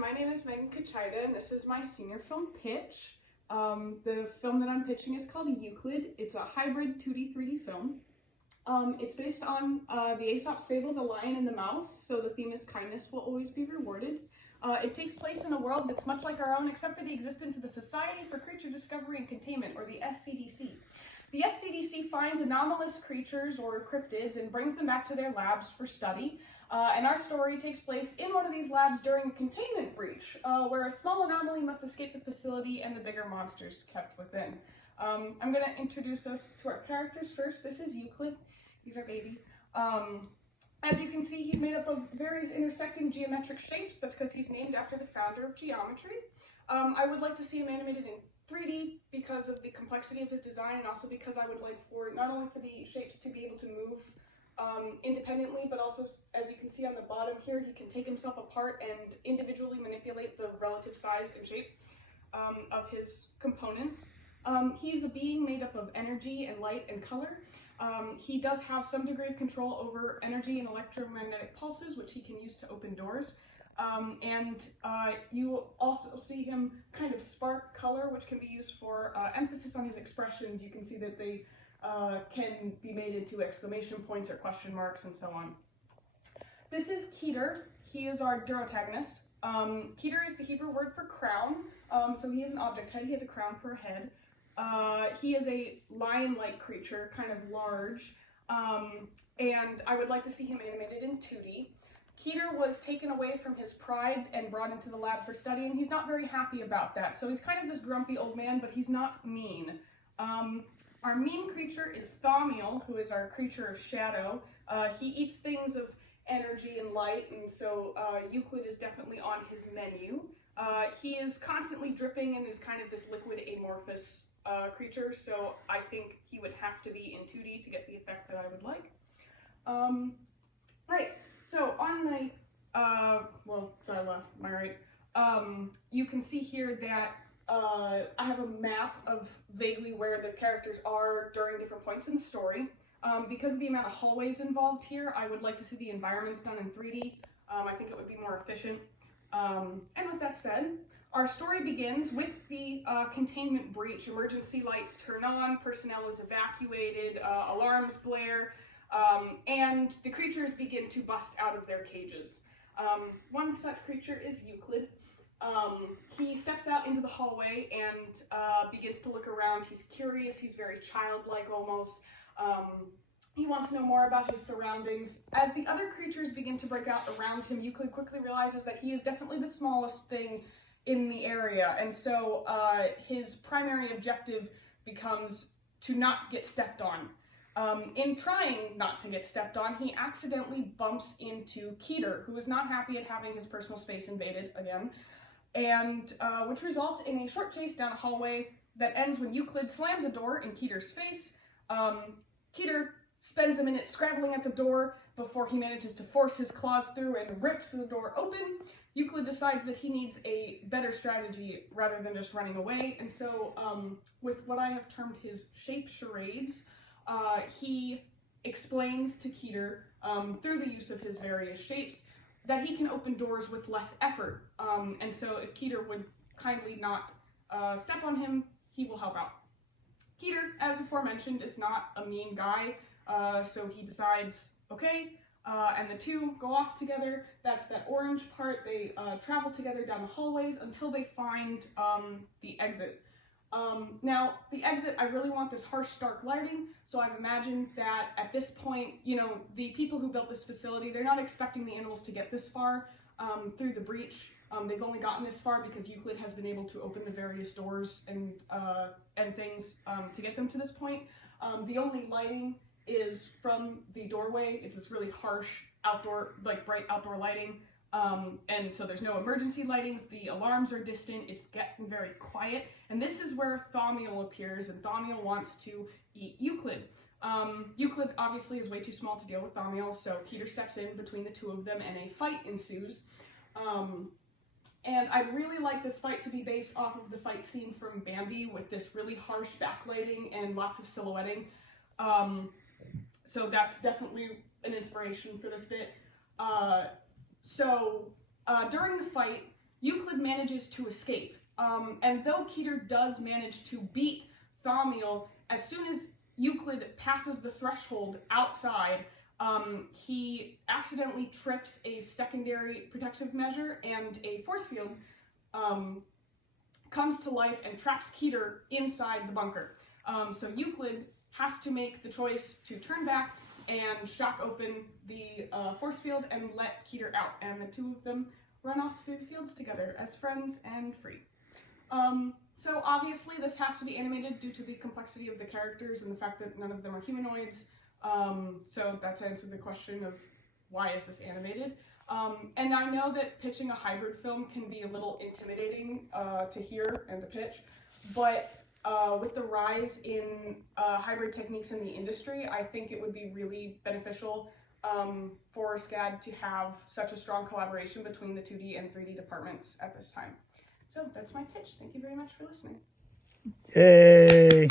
my name is Megan Kachida, and this is my senior film pitch. The film that I'm pitching is called Euclid. It's a hybrid 2D, 3D film. It's based on the Aesop's fable, The Lion and the Mouse, so the theme is kindness will always be rewarded. It takes place in a world that's much like our own, except for the existence of the Society for Creature Discovery and Containment, or the SCDC. The SCDC finds anomalous creatures or cryptids and brings them back to their labs for study. And our story takes place in one of these labs during a containment breach, where a small anomaly must escape the facility and the bigger monsters kept within. I'm going to introduce us to our characters first. This is Euclid. He's our baby. As you can see, he's made up of various intersecting geometric shapes. That's because he's named after the founder of geometry. I would like to see him animated in 3D because of the complexity of his design, and also because I would like for not only for the shapes to be able to move independently, but also, as you can see on the bottom here, he can take himself apart and individually manipulate the relative size and shape of his components. He's a being made up of energy and light and color. He does have some degree of control over energy and electromagnetic pulses, which he can use to open doors. You will also see him kind of spark color, which can be used for emphasis on his expressions. You can see that they can be made into exclamation points or question marks and so on. This is Keter. He is our durotagonist. Keter is the Hebrew word for crown, so he is an object head. He has a crown for a head. He is a lion-like creature, kind of large, and I would like to see him animated in 2D. Keter was taken away from his pride and brought into the lab for study, and he's not very happy about that. So he's kind of this grumpy old man, but he's not mean. Our mean creature is Thaumiel, who is our creature of shadow. He eats things of energy and light, and so Euclid is definitely on his menu. He is constantly dripping and is kind of this liquid amorphous creature, so I think he would have to be in 2D to get the effect that I would like. Right, so on the, sorry, left, my right, you can see here that I have a map of vaguely where the characters are during different points in the story. Because of the amount of hallways involved here, I would like to see the environments done in 3D. I think it would be more efficient. And with that said, our story begins with the containment breach. Emergency lights turn on, personnel is evacuated, alarms blare, and the creatures begin to bust out of their cages. One such creature is Euclid. He steps out into the hallway and begins to look around. He's curious, he's very childlike almost. He wants to know more about his surroundings. As the other creatures begin to break out around him, Euclid quickly realizes that he is definitely the smallest thing in the area, and so his primary objective becomes to not get stepped on. In trying not to get stepped on, he accidentally bumps into Keter, who is not happy at having his personal space invaded again, and which results in a short chase down a hallway that ends when Euclid slams a door in Keter's face. Keter spends a minute scrabbling at the door before he manages to force his claws through and rips the door open. Euclid decides that he needs a better strategy rather than just running away, and so with what I have termed his shape charades, he explains to Keter, through the use of his various shapes, that he can open doors with less effort, and so if Keter would kindly not step on him, he will help out. Keter, as aforementioned, is not a mean guy, so he decides, okay, and the two go off together. That's that orange part. They travel together down the hallways until they find the exit. Now, the exit, I really want this harsh, stark lighting, so I've imagined that at this point, you know, the people who built this facility, they're not expecting the animals to get this far through the breach. They've only gotten this far because Euclid has been able to open the various doors and things to get them to this point. The only lighting is from the doorway. It's this really harsh outdoor, like bright outdoor lighting. And so there's no emergency lightings, the alarms are distant, it's getting very quiet, and this is where Thaumiel appears, and Thaumiel wants to eat Euclid. Euclid obviously is way too small to deal with Thaumiel, so Keter steps in between the two of them and a fight ensues. And I'd really like this fight to be based off of the fight scene from Bambi with this really harsh backlighting and lots of silhouetting. So that's definitely an inspiration for this bit. During the fight, Euclid manages to escape. And though Keter does manage to beat Thaumiel, as soon as Euclid passes the threshold outside, he accidentally trips a secondary protective measure, and a force field comes to life and traps Keter inside the bunker. So Euclid has to make the choice to turn back and shock open the force field and let Keter out, and the two of them run off through the fields together as friends and free. So obviously this has to be animated due to the complexity of the characters and the fact that none of them are humanoids. So that's answered the question of why is this animated. And I know that pitching a hybrid film can be a little intimidating to hear and to pitch, but with the rise in hybrid techniques in the industry, I think it would be really beneficial for SCAD to have such a strong collaboration between the 2D and 3D departments at this time. So that's my pitch. Thank you very much for listening. Yay!